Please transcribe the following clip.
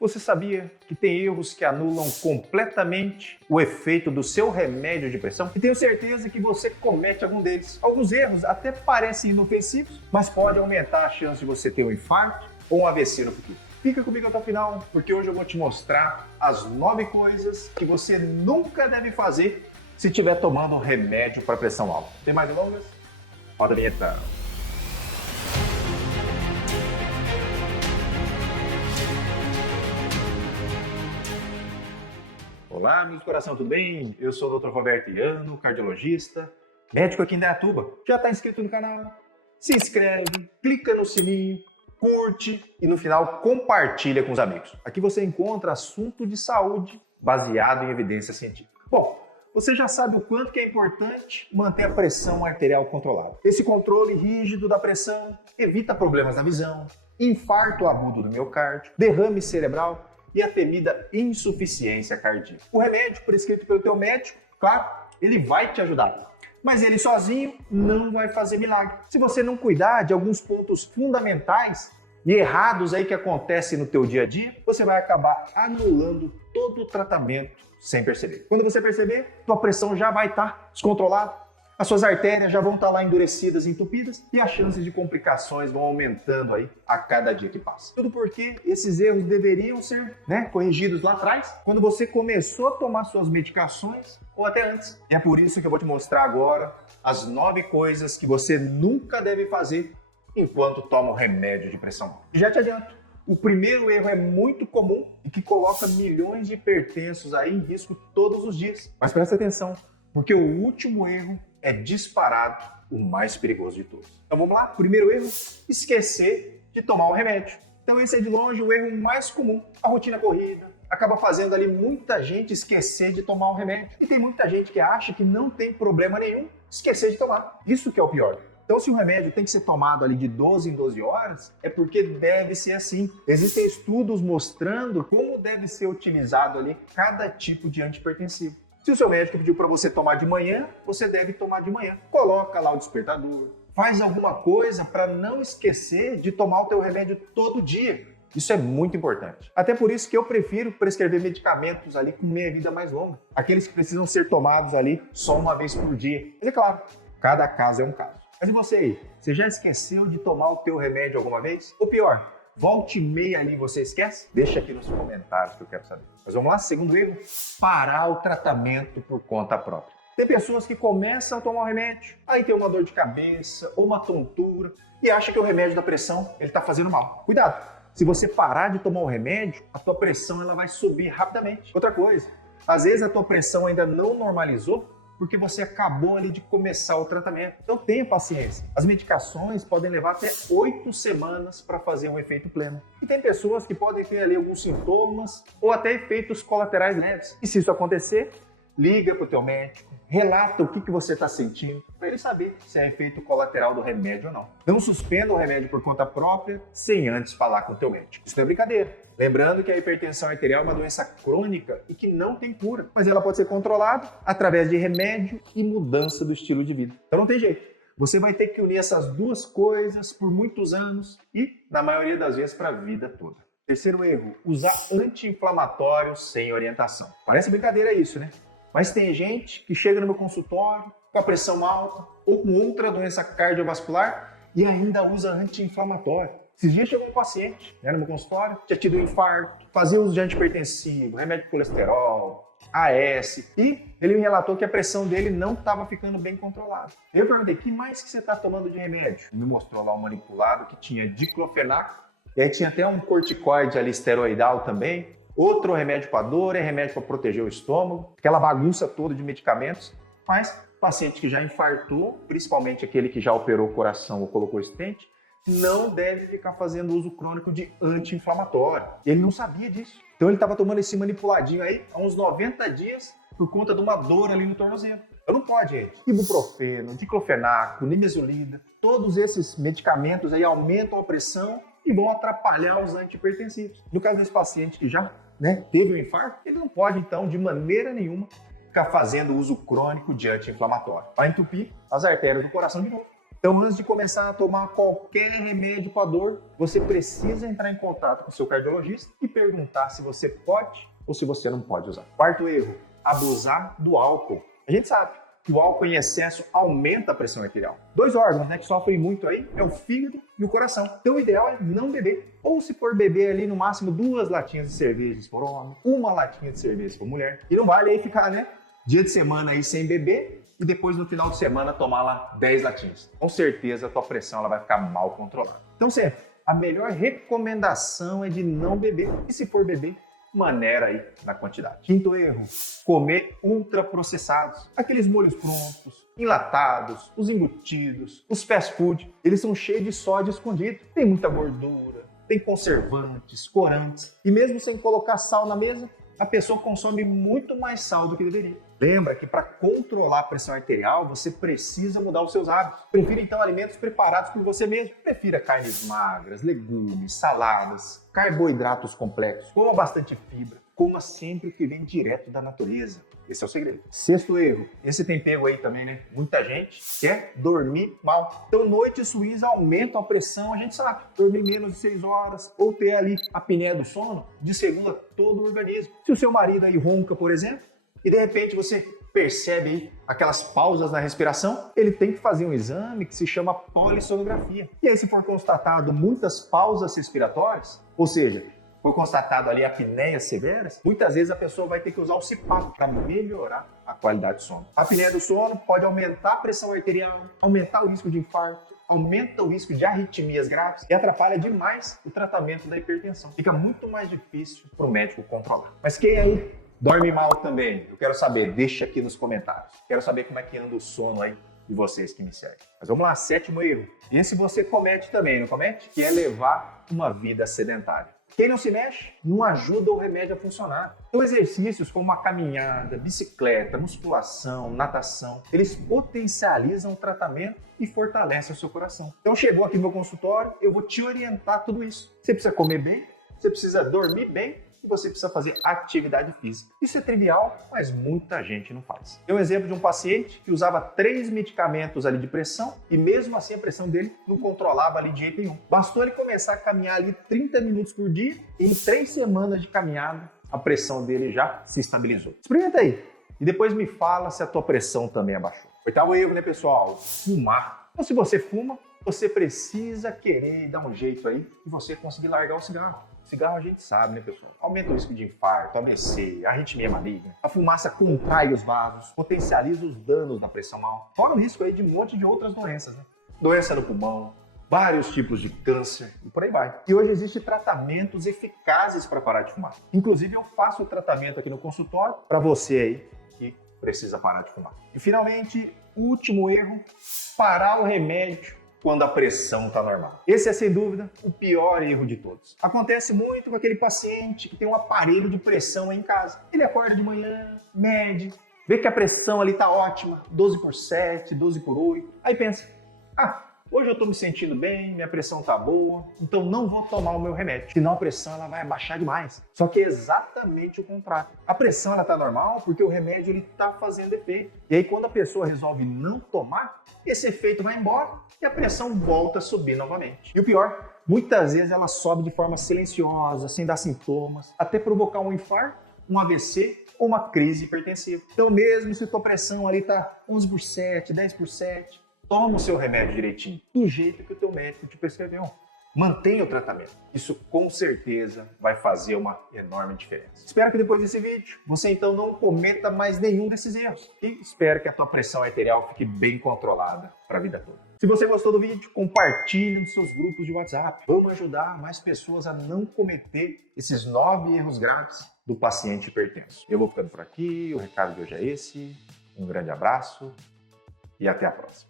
Você sabia que tem erros que anulam completamente o efeito do seu remédio de pressão? E tenho certeza que você comete algum deles. Alguns erros até parecem inofensivos, mas podem aumentar a chance de você ter um infarto ou um AVC no futuro. Fica comigo até o final, porque hoje eu vou te mostrar as 9 coisas que você nunca deve fazer se estiver tomando remédio para pressão alta. Tem mais delongas? Roda a vinheta. Olá, amigos do coração, tudo bem? Eu sou o Dr. Roberto Iano, cardiologista, médico aqui em Indaiatuba. Já está inscrito no canal? Se inscreve, clica no sininho, curte e no final compartilha com os amigos. Aqui você encontra assunto de saúde baseado em evidência científica. Bom, você já sabe o quanto que é importante manter a pressão arterial controlada. Esse controle rígido da pressão evita problemas na visão, infarto agudo do miocárdio, derrame cerebral e a temida insuficiência cardíaca. O remédio prescrito pelo teu médico, claro, ele vai te ajudar, mas ele sozinho não vai fazer milagre. Se você não cuidar de alguns pontos fundamentais e errados aí que acontecem no teu dia a dia, você vai acabar anulando todo o tratamento sem perceber. Quando você perceber, tua pressão já vai estar descontrolada, as suas artérias já vão estar lá endurecidas, entupidas e as chances de complicações vão aumentando aí a cada dia que passa. Tudo porque esses erros deveriam ser corrigidos lá atrás, quando você começou a tomar suas medicações ou até antes. E é por isso que eu vou te mostrar agora as 9 coisas que você nunca deve fazer enquanto toma o remédio de pressão alta. Já te adianto, o primeiro erro é muito comum e que coloca milhões de hipertensos aí em risco todos os dias. Mas presta atenção, porque o último erro é disparado o mais perigoso de todos. Então vamos lá? Primeiro erro, esquecer de tomar o remédio. Então esse é de longe o erro mais comum. A rotina corrida acaba fazendo ali muita gente esquecer de tomar o remédio. E tem muita gente que acha que não tem problema nenhum esquecer de tomar. Isso que é o pior. Então se o remédio tem que ser tomado ali de 12 em 12 horas, é porque deve ser assim. Existem estudos mostrando como deve ser utilizado ali cada tipo de antihipertensivo. Se o seu médico pediu para você tomar de manhã, você deve tomar de manhã. Coloca lá o despertador. Faz alguma coisa para não esquecer de tomar o teu remédio todo dia. Isso é muito importante. Até por isso que eu prefiro prescrever medicamentos ali com meia-vida mais longa. Aqueles que precisam ser tomados ali só uma vez por dia. Mas é claro, cada caso é um caso. Mas e você aí? Você já esqueceu de tomar o teu remédio alguma vez? Ou pior, volta e meia ali você esquece? Deixa aqui nos comentários que eu quero saber. Mas vamos lá, segundo erro, parar o tratamento por conta própria. Tem pessoas que começam a tomar o remédio, aí tem uma dor de cabeça ou uma tontura e acha que o remédio da pressão ele está fazendo mal. Cuidado, se você parar de tomar o remédio, a tua pressão ela vai subir rapidamente. Outra coisa, às vezes a tua pressão ainda não normalizou porque você acabou ali de começar o tratamento. Então tenha paciência. As medicações podem levar até 8 semanas para fazer um efeito pleno. E tem pessoas que podem ter ali alguns sintomas ou até efeitos colaterais leves. E se isso acontecer, liga para o teu médico, relata o que você está sentindo, para ele saber se é efeito colateral do remédio ou não. Não suspenda o remédio por conta própria sem antes falar com o teu médico. Isso não é brincadeira. Lembrando que a hipertensão arterial é uma doença crônica e que não tem cura, mas ela pode ser controlada através de remédio e mudança do estilo de vida. Então não tem jeito. Você vai ter que unir essas duas coisas por muitos anos e, na maioria das vezes, para a vida toda. Terceiro erro, usar anti-inflamatórios sem orientação. Parece brincadeira isso, né? Mas tem gente que chega no meu consultório com a pressão alta ou com outra doença cardiovascular e ainda usa anti-inflamatório. Esses dias chegou um paciente no meu consultório, tinha tido um infarto, fazia uso de antihipertensivo, remédio de colesterol, AS, e ele me relatou que a pressão dele não estava ficando bem controlada. Eu perguntei, que mais que você está tomando de remédio? Ele me mostrou lá um manipulado que tinha diclofenac, e aí tinha até um corticoide ali esteroidal também, outro remédio para dor, remédio para proteger o estômago, aquela bagunça toda de medicamentos, mas paciente que já infartou, principalmente aquele que já operou o coração ou colocou stent, não deve ficar fazendo uso crônico de anti-inflamatório. Ele não sabia disso. Então ele estava tomando esse manipuladinho aí há uns 90 dias por conta de uma dor ali no tornozelo. Então não pode, gente. Ibuprofeno, diclofenaco, nimesulida, todos esses medicamentos aí aumentam a pressão e vão atrapalhar os antihipertensivos. No caso desse paciente que já teve um infarto, ele não pode então de maneira nenhuma ficar fazendo uso crônico de anti-inflamatório. Vai entupir as artérias do coração de novo. Então, antes de começar a tomar qualquer remédio para dor, você precisa entrar em contato com o seu cardiologista e perguntar se você pode ou se você não pode usar. Quarto erro, abusar do álcool. A gente sabe que o álcool em excesso aumenta a pressão arterial. Dois órgãos, né, que sofrem muito aí é o fígado e o coração. Então o ideal é não beber. Ou se for beber ali no máximo 2 latinhas de cerveja por homem, 1 latinha de cerveja por mulher. E não vale aí ficar, né, dia de semana aí sem beber e depois no final de semana tomar lá 10 latinhas. Com certeza a tua pressão ela vai ficar mal controlada. Então sempre, a melhor recomendação é de não beber. E se for beber, maneira aí na quantidade. Quinto erro, comer ultraprocessados. Aqueles molhos prontos, enlatados, os embutidos, os fast food, eles são cheios de sódio escondido. Tem muita gordura, tem conservantes, corantes. E mesmo sem colocar sal na mesa, a pessoa consome muito mais sal do que deveria. Lembra que para controlar a pressão arterial, você precisa mudar os seus hábitos. Prefira então alimentos preparados por você mesmo. Prefira carnes magras, legumes, saladas, carboidratos complexos. Coma bastante fibra. Coma sempre o que vem direto da natureza. Esse é o segredo. Sexto erro. Esse tem pego aí também, né? Muita gente quer dormir mal. Então, noites ruins aumentam a pressão, a gente sabe. Dormir menos de 6 horas ou ter ali a apneia do sono desregula todo o organismo. Se o seu marido aí ronca, por exemplo, e de repente você percebe aí aquelas pausas na respiração, ele tem que fazer um exame que se chama polissonografia. E aí, se for constatado muitas pausas respiratórias, ou seja, for constatado ali apneias severas, muitas vezes a pessoa vai ter que usar o CPAP para melhorar a qualidade do sono. A apneia do sono pode aumentar a pressão arterial, aumentar o risco de infarto, aumenta o risco de arritmias graves e atrapalha demais o tratamento da hipertensão. Fica muito mais difícil para o médico controlar. Mas quem aí dorme mal também? Eu quero saber, deixa aqui nos comentários. Quero saber como é que anda o sono aí de vocês que me seguem. Mas vamos lá, sétimo erro. Esse você comete também, não comete? Que é levar uma vida sedentária. Quem não se mexe, não ajuda o remédio a funcionar. Então, exercícios como a caminhada, bicicleta, musculação, natação, eles potencializam o tratamento e fortalecem o seu coração. Então, chegou aqui no meu consultório, eu vou te orientar tudo isso. Você precisa comer bem, você precisa dormir bem, e você precisa fazer atividade física. Isso é trivial, mas muita gente não faz. Tem um exemplo de um paciente que usava 3 medicamentos ali de pressão e mesmo assim a pressão dele não controlava ali de jeito nenhum. Bastou ele começar a caminhar ali 30 minutos por dia e em 3 semanas de caminhada a pressão dele já se estabilizou. Experimenta aí e depois me fala se a tua pressão também abaixou. Oitavo erro, né, pessoal? Fumar. Então, se você fuma, você precisa querer dar um jeito aí e você conseguir largar o cigarro. Cigarro a gente sabe, né, pessoal? Aumenta o risco de infarto, AVC, arritmia maligna. A fumaça contrai os vasos, potencializa os danos da pressão alta. Fora o risco aí de um monte de outras doenças, né? Doença no pulmão, vários tipos de câncer e por aí vai. E hoje existem tratamentos eficazes para parar de fumar. Inclusive, eu faço o tratamento aqui no consultório para você aí que precisa parar de fumar. E finalmente, último erro, parar o remédio quando a pressão está normal. Esse é, sem dúvida, o pior erro de todos. Acontece muito com aquele paciente que tem um aparelho de pressão em casa. Ele acorda de manhã, mede, vê que a pressão ali está ótima, 12/7, 12/8. Aí pensa, hoje eu estou me sentindo bem, minha pressão está boa, então não vou tomar o meu remédio, senão a pressão ela vai abaixar demais. Só que é exatamente o contrário. A pressão está normal porque o remédio está fazendo efeito. E aí quando a pessoa resolve não tomar, esse efeito vai embora e a pressão volta a subir novamente. E o pior, muitas vezes ela sobe de forma silenciosa, sem dar sintomas, até provocar um infarto, um AVC ou uma crise hipertensiva. Então mesmo se a tua pressão ali está 11/7, 10/7, toma o seu remédio direitinho, do jeito que o teu médico te prescreveu. Mantenha o tratamento. Isso com certeza vai fazer uma enorme diferença. Espero que depois desse vídeo você então não cometa mais nenhum desses erros. E espero que a tua pressão arterial fique bem controlada para a vida toda. Se você gostou do vídeo, compartilhe nos seus grupos de WhatsApp. Vamos ajudar mais pessoas a não cometer esses 9 erros graves do paciente hipertenso. Eu vou ficando por aqui, o recado de hoje é esse. Um grande abraço e até a próxima.